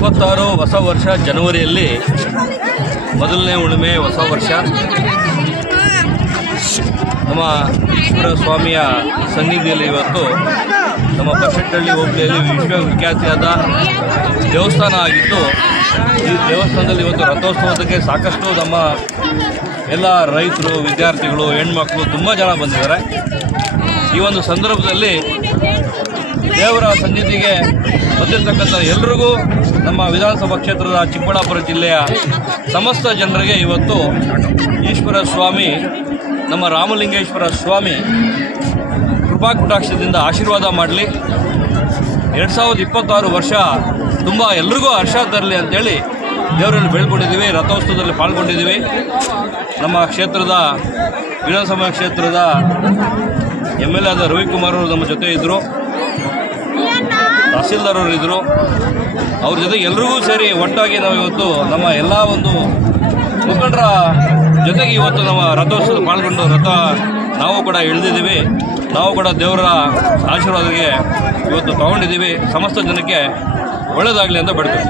2026 ಹೊಸ ವರ್ಷ ಜನವರಿಯಲ್ಲಿ ಮೊದಲನೇ ಉಳುಮೆ ಹೊಸ ವರ್ಷ. ನಮ್ಮ ಈಶ್ವರ ಸ್ವಾಮಿಯ ಸನ್ನಿಧಿಯಲ್ಲಿ ಇವತ್ತು ನಮ್ಮ ಬಸಟ್ಟಹಳ್ಳಿ ಹೋಬಳಿಯಲ್ಲಿ ವಿಶ್ವವಿಖ್ಯಾತಿಯಾದ ದೇವಸ್ಥಾನ ಆಗಿದ್ದು, ಈ ದೇವಸ್ಥಾನದಲ್ಲಿ ಇವತ್ತು ರಥೋತ್ಸವಕ್ಕೆ ಸಾಕಷ್ಟು ನಮ್ಮ ಎಲ್ಲ ರೈತರು, ವಿದ್ಯಾರ್ಥಿಗಳು, ಹೆಣ್ಮಕ್ಳು ತುಂಬ ಜನ ಬಂದಿದ್ದಾರೆ. ಈ ಒಂದು ಸಂದರ್ಭದಲ್ಲಿ ದೇವರ ಸನ್ನಿಧಿಗೆ ಬಂದಿರತಕ್ಕಂಥ ಎಲ್ರಿಗೂ ನಮ್ಮ ವಿಧಾನಸಭಾ ಕ್ಷೇತ್ರದ ಚಿಕ್ಕಬಳ್ಳಾಪುರ ಜಿಲ್ಲೆಯ ಸಮಸ್ತ ಜನರಿಗೆ ಇವತ್ತು ಈಶ್ವರ ಸ್ವಾಮಿ, ನಮ್ಮ ರಾಮಲಿಂಗೇಶ್ವರ ಸ್ವಾಮಿ ಕೃಪಾಕಟಾಕ್ಷದಿಂದ ಆಶೀರ್ವಾದ ಮಾಡಲಿ. 2026 ವರ್ಷ ತುಂಬ ಎಲ್ರಿಗೂ ಹರ್ಷ ತರಲಿ ಅಂತೇಳಿ ದೇವರಲ್ಲಿ ಬೇಳ್ಕೊಂಡಿದ್ದೀವಿ. ರಥೋತ್ಸವದಲ್ಲಿ ಪಾಲ್ಗೊಂಡಿದ್ದೀವಿ. ನಮ್ಮ ಕ್ಷೇತ್ರದ ವಿಧಾನಸಭಾ ಕ್ಷೇತ್ರದ MLA ಆದ ರವಿಕುಮಾರ್ ಅವರು ನಮ್ಮ ಜೊತೆ ಇದ್ದರು, ತಹಸೀಲ್ದಾರ್ ಅವರು ಇದ್ದರು. ಅವ್ರ ಜೊತೆ ಎಲ್ರಿಗೂ ಸೇರಿ ಒಟ್ಟಾಗಿ ನಾವು ಇವತ್ತು ನಮ್ಮ ಎಲ್ಲ ಒಂದು ಮುಖಂಡರ ಜೊತೆಗೆ ಇವತ್ತು ನಮ್ಮ ರಥೋತ್ಸವ ಪಾಲ್ಗೊಂಡು ರಥ ನಾವು ಕೂಡ ಇಳಿದಿದ್ದೀವಿ. ನಾವು ಕೂಡ ದೇವರ ಆಶೀರ್ವಾದಕ್ಕೆ ಇವತ್ತು ತಗೊಂಡಿದ್ದೀವಿ. ಸಮಸ್ತ ಜನಕ್ಕೆ ಒಳ್ಳೆಯದಾಗಲಿ ಅಂತ ಬೇಡ್ತೀವಿ.